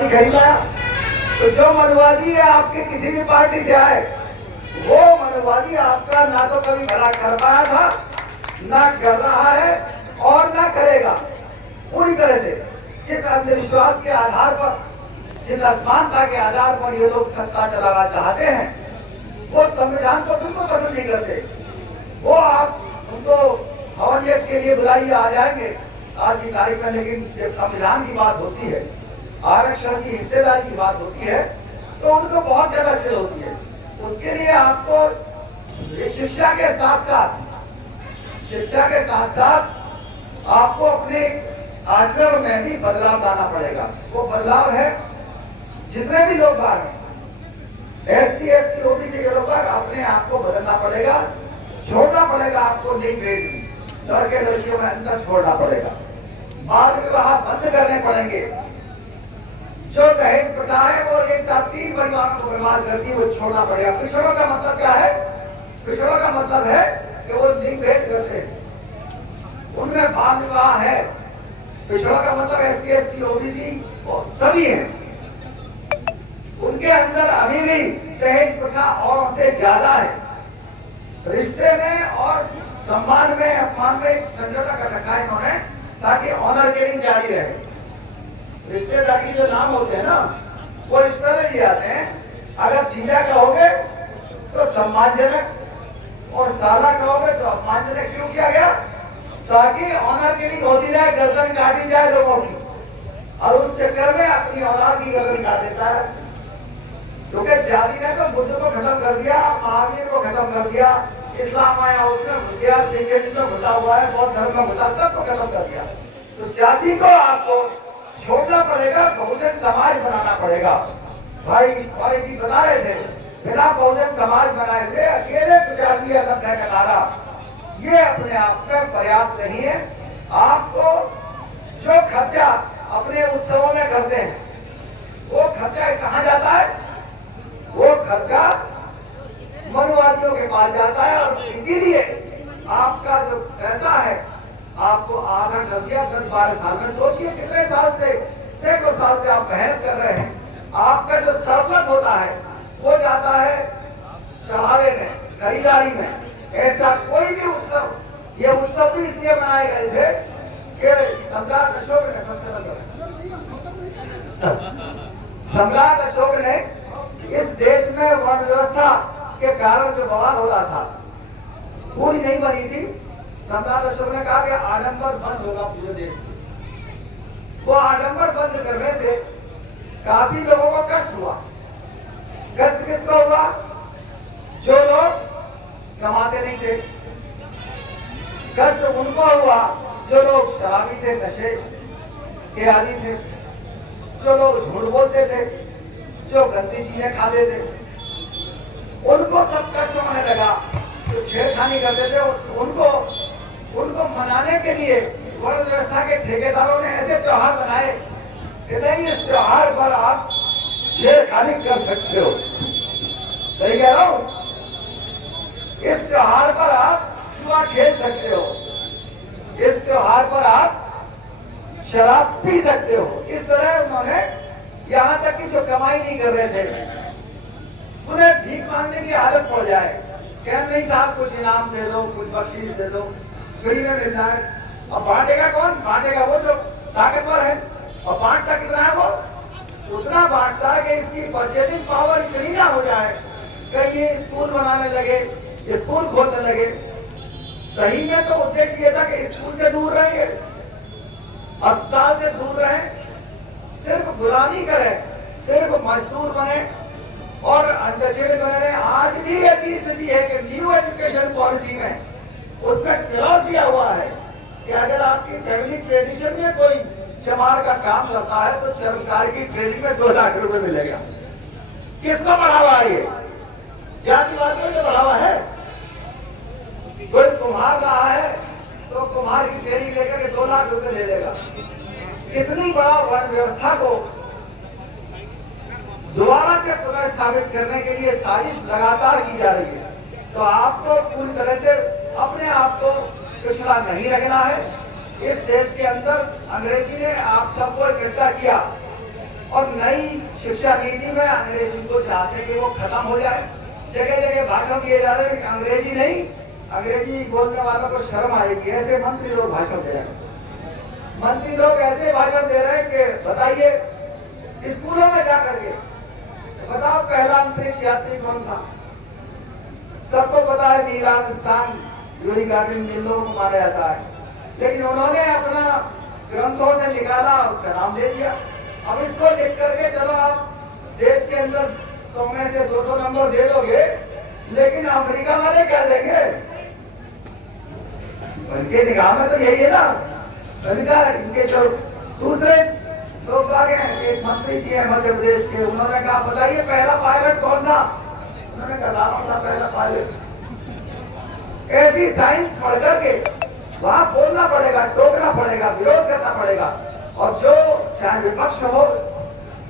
खरीदा तो जो मनवादी है आपके किसी भी पार्टी से आए, वो मनवादी आपका ना तो कभी भला कर पाया था, ना कर रहा है और ना करेगा। पूरी तरह से जिस अंधविश्वास के आधार पर, जिस असमानता के आधार पर ये लोग सत्ता चलाना चाहते हैं, वो संविधान को बिल्कुल पसंद नहीं करते। वो आप उनको हवन यज्ञ के लिए बुलाइए, आ जाएंगे आज की तारीख में, लेकिन जब संविधान की बात होती है, आरक्षण की हिस्सेदारी की बात होती है, तो उनको बहुत ज्यादा चिढ़ होती है। उसके लिए आपको शिक्षा के साथ साथ आपको अपने आचरण में भी बदलाव लाना पड़ेगा। वो बदलाव है, जितने भी लोग बाहर हैं, SC ST OBC के लोग अपने आप को बदलना पड़ेगा, छोड़ना पड़ेगा। आपको लिंग भेद, लड़के लड़कियों में अंतर छोड़ना पड़ेगा, बाल विवाह बंद करने पड़ेंगे। जो दहेज प्रथा है वो एक साथ 3 परिवारों को बर्बाद करती है, वो छोड़ना पड़ेगा। पिछड़ों का मतलब क्या है? पिछड़ों का मतलब है कि वो लिंग भेद करते हैं, उनमें बाल विवाह है। पिछड़ों का मतलब SC ST OBC सभी हैं, उनके अंदर अभी भी दहेज प्रथा औरों से ज्यादा है। रिश्ते में और सम्मान में, अपमान में समझौता कर रखा है इन्होंने, ताकि ऑनर किलिंग जारी रहे। रिश्तेदारी के जो नाम होते हैं ना, वो इस तरह दिए जाते हैं। अगर जीजा कहोगे तो सम्मानजनक, और साला कहोगे तो अपमानजनक। क्यों किया गया? ताकि ऑनर किलिंग होती रहे, गर्दन काटी जाए लोगों की, और उस चक्कर में अपनी औलाद की गर्दन काट देता है। क्योंकि जाति ने तो बुद्ध को खत्म कर दिया, महावीर को खत्म कर दिया, इस्लाम आया उसमें घुस गया, सिंहिज्म में घुसा हुआ है, बौद्ध धर्म में घुसा, सबको खत्म कर दिया। तो जाति को आपको छोड़ना पड़ेगा, बहुजन समाज बनाना पड़ेगा। भाई वाले जी बता रहे थे, बिना बहुजन समाज बनाए हुए अकेले 85 या 90 का नारा, ये अपने आप में पर्याप्त नहीं है। आपको जो खर्चा अपने उत्सवों में करते हैं, वो खर्चा कहाँ जाता है? वो खर्चा मनुवादियों के पास जाता है। और इसीलिए आपका जो पैसा है आपको आधा कर दिया 10-12 साल में। सोचिए कितने साल से, सैकड़ों साल से आप मेहनत कर रहे हैं। आपका जो सरप्लस होता है वो जाता है चढ़ावे में, खरीदारी में। ऐसा कोई भी उत्सव, ये उत्सव भी इसलिए बनाए गए थे कि सम्राट अशोक ने इस देश में वर्ण व्यवस्था के कारण जो बवाल हो रहा था, पूरी नहीं बनी थी। सम्राट अशोक ने कहा कि आडंबर बंद होगा पूरे देश में। वो आडंबर बंद करने से काफी लोगों को कष्ट हुआ। कष्ट किसको हुआ? जो लोग कमाते नहीं थे। कष्ट उनको हुआ जो लोग शराबी थे, नशे के आदी थे, जो लोग झूठ बोलते थे, जो गंदी चीजें खाते थे। उनको सब कष्ट होने लगा, जो छेड़खानी करते थे उनको मनाने के लिए वर्ण व्यवस्था के ठेकेदारों ने ऐसे त्योहार बनाए कि नहीं, इस त्योहार पर आप छेड़खानी कर सकते हो। सही कह रहा हूं? इस त्योहार पर आप जुआ खेल सकते हो, इस त्योहार पर आप शराब पी सकते हो। इस तरह उन्होंने, यहां तक कि जो कमाई नहीं कर रहे थे उन्हें भीख मांगने की आदत पड़ जाए। कह नहीं साहब कुछ इनाम दे दो, कुछ बख्शीश दे दो, फ्री में मिल जाए। अब बांटेगा कौन? बांटेगा वो जो ताकतवर है। और बांटता कितना है? वो उतना बांटता है कि इसकी परचेजिंग पावर इतनी ना हो जाए कि ये स्कूल बनाने लगे, स्कूल खोलने लगे। सही में तो उद्देश्य ये था कि स्कूल से दूर रहे, अस्पताल से दूर रहे, सिर्फ गुलामी करें, सिर्फ मजदूर बने और अनटचेबल बने रहे। आज भी ऐसी स्थिति है कि न्यू एजुकेशन पॉलिसी में उसमें क्लॉज दिया हुआ है कि अगर आपकी फैमिली ट्रेडिशन में कोई चमार का काम करता है तो चरमकार की ट्रेनिंग में 2 लाख रुपए मिलेगा। किसको बढ़ावा है ये? जातिवादियों को बढ़ावा है। कोई कुम्हार रहा है तो कुम्हार की ट्रेनिंग लेकर के 2 लाख रुपए ले लेगा। कितनी बड़ा वर्ण व्यवस्था को दोबारा से पुनर्स्थापित करने के लिए साजिश लगातार की जा रही है। तो आपको पूरी तरह से अपने आप को पिछड़ा नहीं रखना है। इस देश के अंदर अंग्रेजी ने आप सबको इकट्ठा किया और नई शिक्षा नीति में अंग्रेजी को चाहते हैं कि वो खत्म हो जाए। जगह जगह भाषण दिए जा रहे हैं कि अंग्रेजी नहीं, अंग्रेजी बोलने वालों को शर्म आएगी। ऐसे मंत्री लोग भाषण दे रहे हैं, मंत्री लोग ऐसे भाषण दे रहे हैं कि बताइए स्कूलों में जाकर के बताओ पहला अंतरिक्ष यात्री कौन था। सबको पता है नील आर्मस्ट्रांग, यूरी गार्डन, इन लोगों को माना जाता है, लेकिन उन्होंने अपना ग्रंथों से निकाला, उसका नाम ले दिया। अब इसको लिख करके चलो आप देश के अंदर 100 में से 200 नंबर दे दोगे, लेकिन अमेरिका वाले क्या देंगे? उनके निगाह में तो यही है ना। उनका इनके जो दूसरे लोग आगे हैं, एक मंत्री जी हैं मध्य प्रदेश के, उन्होंने कहा बताइए पहला पायलट कौन था? उन्होंने कहा रावण था पहला पायलट। ऐसी साइंस पढ़ करके वहां बोलना पड़ेगा, टोकना पड़ेगा, विरोध करना पड़ेगा। और जो चाहे विपक्ष हो,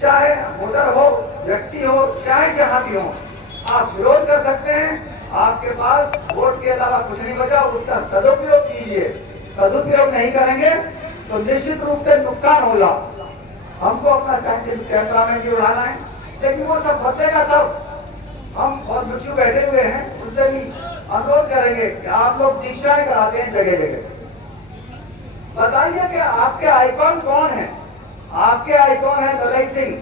चाहे वोटर हो, व्यक्ति हो, चाहे जहां भी हो, आप विरोध कर सकते हैं। आपके पास वोट के अलावा कुछ नहीं बचा, उसका सदुपयोग कीजिए। सदुपयोग नहीं करेंगे तो निश्चित रूप से नुकसान होगा। हमको अपना साइंटिफिक टेम्परामेंट भी उड़ाना है, लेकिन वो सब बदलेगा तब। हम और भिक्षु बैठे हुए हैं, उनसे भी अनुरोध करेंगे कि आप लोग दीक्षाएं कराते हैं जगह जगह, बताइए कि आपके आइकॉन कौन है? आपके आइकॉन है दलाई सिंह,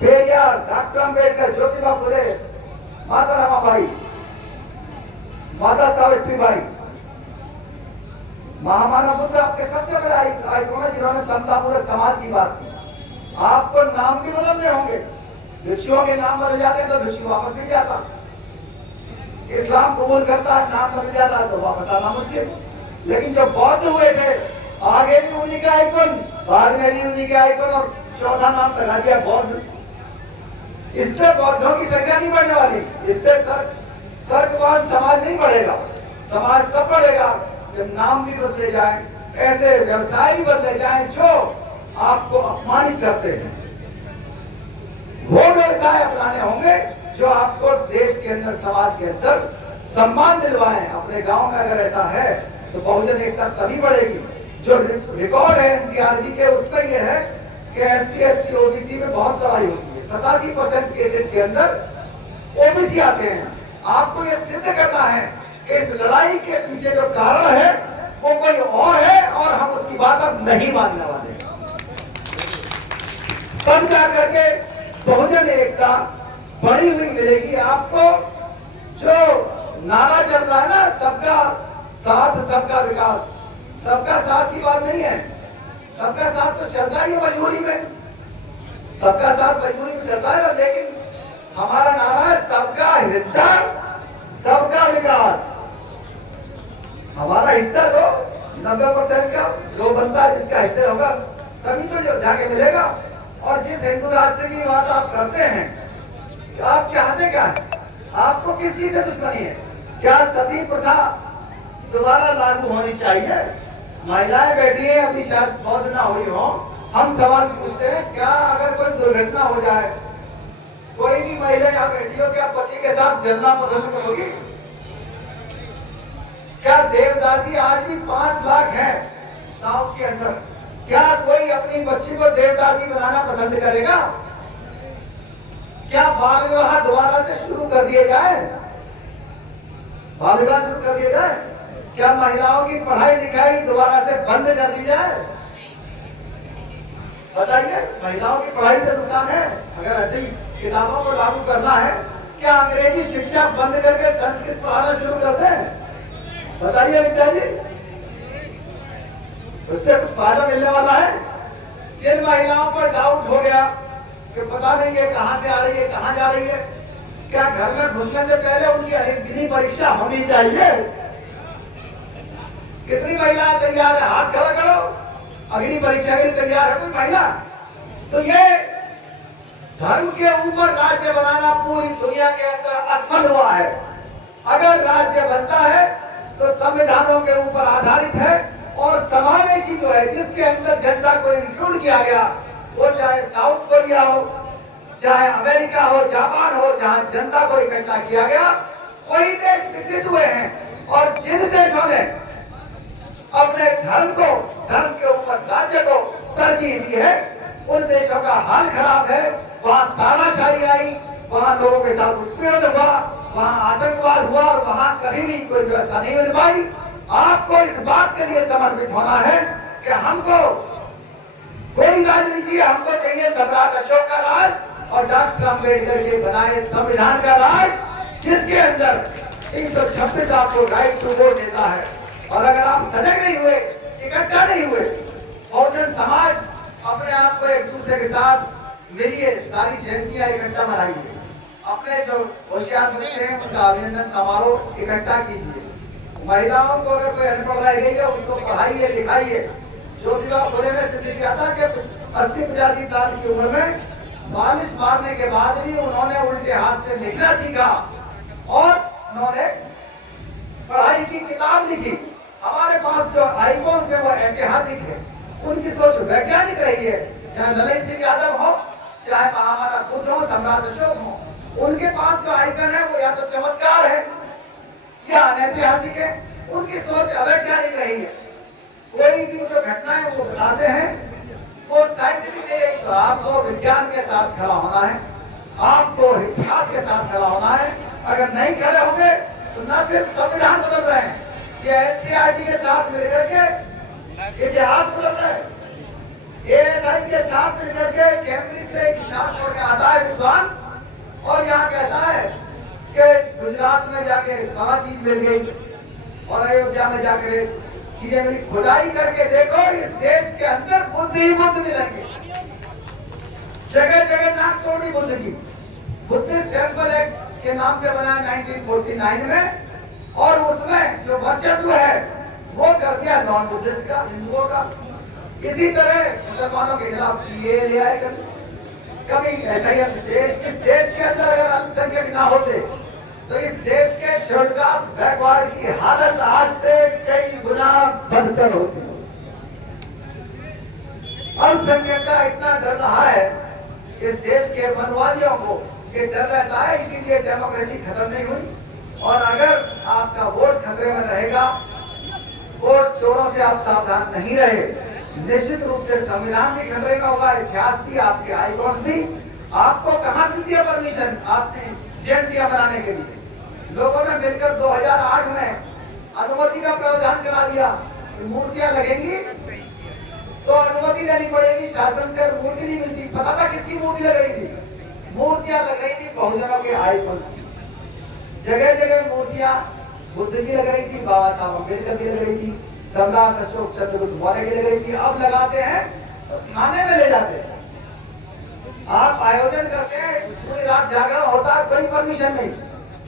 पेरियार, डॉक्टर अम्बेडकर, ज्योतिबा फुले, माता रमाबाई, माता सावित्रीबाई, महामानव बुद्ध आपके सबसे बड़े आइकॉन है, जिन्होंने समतापूर्वक समाज की बात की। आपको नाम भी बदलने होंगे। भिक्षुओं के नाम बदल जाते हैं तो भिक्षु वापस नहीं जाता। इस्लाम कबूल करता है, नाम बदल जाता है तो वापस आना मुश्किल। लेकिन जो बौद्ध हुए थे, आगे भी उन्हीं के आइकॉन, बाद में भी उन्हीं के आइकॉन, और चौथा नाम लगा दिया बौद्ध। इससे बौद्धों की संख्या नहीं बढ़ने वाली, इससे तर्कवान समाज नहीं बढ़ेगा। समाज तब बढ़ेगा जब नाम भी बदले जाए, ऐसे व्यवसाय भी बदले जाए जो आपको अपमानित करते हैं। वो व्यवसाय अपनाने होंगे जो आपको देश के अंदर, समाज के अंदर सम्मान दिलवाएं। अपने गांव में अगर ऐसा है तो बहुजन एकता तभी बढ़ेगी। जो रिकॉर्ड है एनसीआरबी के, उसमें यह है कि एससी, एसटी, ओबीसी में बहुत लड़ाई होती है। 87% केसेस के अंदर ओबीसी आते हैं। आपको यह सिद्ध करना है कि इस लड़ाई के पीछे जो कारण है वो कोई और है, और हम उसकी बात अब नहीं मानने वाले। तब जाकर के बहुजन एकता बढ़ी हुई मिलेगी आपको। जो नारा चल रहा है ना, सबका साथ सबका विकास, सबका साथ की बात नहीं है। सबका साथ तो चलता ही है मजबूरी में, सबका साथ मजबूरी में चलता है, लेकिन हमारा नारा है सबका हिस्सा सबका विकास। हमारा हिस्सा तो 90% का जो बनता है, जिसका हिस्सा होगा तभी तो जो जाके मिलेगा। और जिस हिंदू राष्ट्र की बात आप करते हैं, तो आप चाहते क्या है? आपको किस चीज से दुश्मनी है? क्या सती प्रथा दोबारा लागू होनी चाहिए? महिलाएं बैठी है, अभी शायद बहुत ना हुई हो, हम सवाल पूछते हैं क्या अगर कोई दुर्घटना हो जाए, कोई भी महिला यहाँ बैठी हो, क्या पति के साथ जलना पसंद करोगी? क्या देवदासी आज भी 5 लाख है साउथ के अंदर, क्या कोई अपनी बच्ची को देवदासी बनाना पसंद करेगा? क्या बाल विवाह दोबारा से शुरू कर दिए जाए? बाल विवाह शुरू कर दिया जाए? क्या महिलाओं की पढ़ाई लिखाई दोबारा से बंद कर दी जाए? बताइए, महिलाओं की पढ़ाई से नुकसान है अगर ऐसे ही किताबों को लागू करना है। क्या अंग्रेजी शिक्षा बंद करके संस्कृत पढ़ाना शुरू करते हैं? बताइए विद्या जी, उससे कुछ फायदा मिलने वाला है? जिन महिलाओं पर डाउट हो गया कि पता नहीं ये कहां से आ रही है, कहां जा रही है, क्या घर में घुसने से पहले उनकी अग्नि परीक्षा होनी चाहिए? कितनी महिलाएं तैयार है? हाथ खड़ा करो, अग्नि परीक्षा के लिए तैयार है कोई महिला? तो ये धर्म के ऊपर राज्य बनाना पूरी दुनिया के अंदर असफल हुआ है। अगर राज्य बनता है तो संविधानों के ऊपर आधारित है, और समावेशी जो है, जिसके अंदर जनता को इंक्लूड किया गया, वो चाहे साउथ कोरिया हो, चाहे अमेरिका हो, जापान हो, जहां जनता को इकट्ठा किया गया, वही देश विकसित हुए हैं। और जिन देशों ने अपने धर्म के ऊपर राज्य को तरजीह दी है, उन देशों का हाल खराब है, वहां तानाशाही आई, वहां लोगों के साथ उत्पीड़न हुआ, वहां आतंकवाद हुआ और वहां कभी भी कोई व्यवस्था नहीं मिल पाई। आपको इस बात के लिए समर्पित होना है कि हमको कोई राज लीजिए, हमको चाहिए सम्राट अशोक का राज और डॉक्टर अम्बेडकर के बनाए संविधान का राज, जिसके अंदर 326 आपको राइट टू वोट देता है। और अगर आप सजग नहीं हुए, इकट्ठा नहीं हुए, बहुजन समाज अपने आप को एक दूसरे के साथ मिलिए, सारी जयंतियां इकट्ठा मनाइए, अपने जो होशियार बच्चे हैं उनका अभिनंदन समारोह इकट्ठा कीजिए। महिलाओं को अगर कोई अनपढ़ रह गई है उसको पढ़ाइए लिखाइए। ज्योतिबा फुले ने सिद्ध किया था कि 80-85 साल की उम्र में मालिश मारने के बाद भी उन्होंने उल्टे हाथ से लिखना सीखा और उन्होंने पढ़ाई की किताब लिखी। हमारे पास जो आइकॉन्स है वो ऐतिहासिक है, उनकी सोच वैज्ञानिक रही है। चाहे ललित सिंह यादव हो, चाहे महामाना बुद्ध हो, सम्राट अशोक हो, उनके पास जो आइकन है वो या तो चमत्कार है या अनैतिहासिक है। उनकी सोच अवैज्ञानिक रही है। कोई भी जो घटनाएं वो बताते हैं वो साइंटिफिक नहीं रही। तो आपको विज्ञान के साथ खड़ा होना है, आपको इतिहास के साथ खड़ा होना है। अगर नहीं खड़े होंगे तो न सिर्फ संविधान बदल रहे हैं, ये एनसीईआरटी के साथ मिलकर के इतिहास बदल रहे हैं, एएसआई के साथ मिलकर के कैम्ब्रिज से इतिहास पढ़ के आता है विद्वान और यहाँ कहता है कि गुजरात में जाके बड़ा चीज मिल गई और अयोध्या में जाकर चीजें मिली। खुदाई करके देखो, इस देश के अंदर बुद्ध ही बुद्ध मिलेंगे। जगह जगह नाक तोड़ी बुद्ध की। बुद्धिस्ट टेम्पल एक्ट के नाम से बना 1949 में, और उसमें जो वर्चस्व है वो कर दिया नॉन बुद्धिस्ट का, हिंदुओं का। इसी तरह मुसलमानों के खिलाफ सीए ले आए कभी ऐसा ही। इस देश के अंदर अगर अल्पसंख्यक ना होते तो इस देश के शेड्यूल्ड कास्ट बैकवर्ड की हालत आज से कई गुना बदतर होती। अल्पसंख्यक का इतना डर रहा है इस देश के वनवादियों को, ये डर रहता है, इसीलिए डेमोक्रेसी खत्म नहीं हुई। और अगर आपका वोट खतरे में रहेगा, वोट चोरों से आप सावधान नहीं रहे, निश्चित रूप से संविधान भी खतरे में होगा, इतिहास भी, आपके आइकॉन्स भी। आपको कहां मिलती है परमिशन आपने जयंतियां बनाने के लिए? लोगों ने मिलकर 2008 में अनुमति का प्रावधान करा दिया। मूर्तियां लगेंगी तो अनुमति लेनी पड़ेगी, शासन से मूर्ति नहीं मिलती। पता था किसकी मूर्ति लग रही थी? मूर्तियां लग रही थी बहुजनों के आइकॉन्स की। जगह जगह मूर्तियां बुद्ध की लग रही थी, बाबा साहब अम्बेडकर की लग रही थी, सम्राट अशोक चंद्रगुप्त मौर्य की लग रही थी। अब लगाते हैं तो थाने में ले जाते हैं। आप आयोजन करते हैं, पूरी रात जागरण होता है, कोई परमिशन नहीं,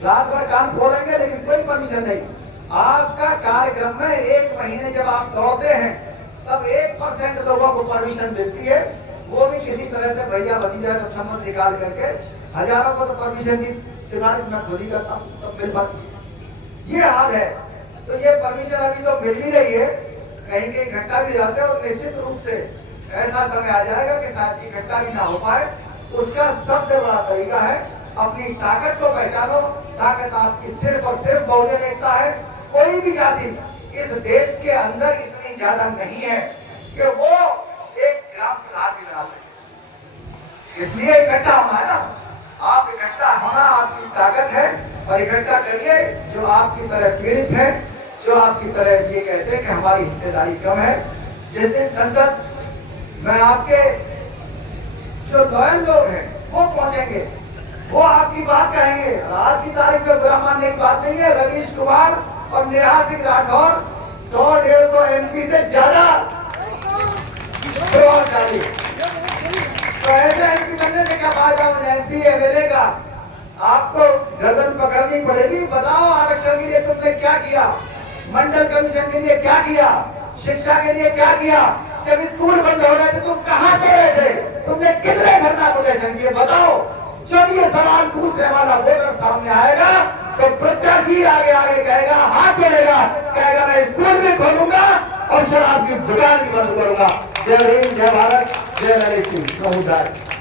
रात भर कान फोड़ेंगे लेकिन कोई परमिशन नहीं। आपका कार्यक्रम में 1 महीने जब आप दौड़ते हैं तब 1% लोगों को परमिशन मिलती है, वो भी किसी तरह से भैया भतीजा का संबंध निकाल करके। हजारों को तो परमिशन की सिफारिश मैं खुद ही करता हूँ, तब मिल पाती है। ये हाल है। तो ये परमिशन अभी तो मिल भी रही है, कहीं कहीं घंटा भी जाते हैं और निश्चित रूप से ऐसा समय आ जाएगा कि शायद इकट्ठा भी ना हो पाए। उसका सबसे बड़ा तरीका है अपनी ताकत को पहचानो। ताकत आपकी सिर्फ और सिर्फ बहुजन एकता है। कोई भी जाति इस देश के अंदर इतनी ज्यादा नहीं है कि वो एक ग्राम प्रधान भी बना सके। इसलिए इकट्ठा होना है ना, आप इकट्ठा होना आपकी ताकत है और इकट्ठा करिए जो आपकी तरह पीड़ित है, जो आपकी तरह ये कहते हैं कि हमारी हिस्सेदारी कम है। जिस दिन संसद में आपके जो लॉयल लोग हैं वो पहुंचेंगे, वो आपकी बात कहेंगे। आज की तारीख में बुरा मानने की बात नहीं है। रवीश कुमार और नेहा सिंह राठौर 100-150 एमपी से ज्यादा प्रभावशाली, तो ऐसे एमपी बनने से क्या फायदा? एमपी एमएलए का आपको गर्दन पकड़नी पड़ेगी। बताओ आरक्षण के लिए तुमने क्या किया, मंडल कमीशन के लिए क्या किया, शिक्षा के लिए क्या किया? जब स्कूल बंद हो रहे थे तुम कहां से रहे थे? तुमने कितने धरना प्रदर्शन किए? बताओ। जब ये सवाल पूछने वाला वोटर सामने आएगा तो प्रत्याशी आगे आगे कहेगा, हाथ जोड़ेगा, कहेगा मैं स्कूल भी खोलूंगा और शराब की दुकान भी बंद करूंगा। जय हिंद, जय भारत, जय ललित सिंह।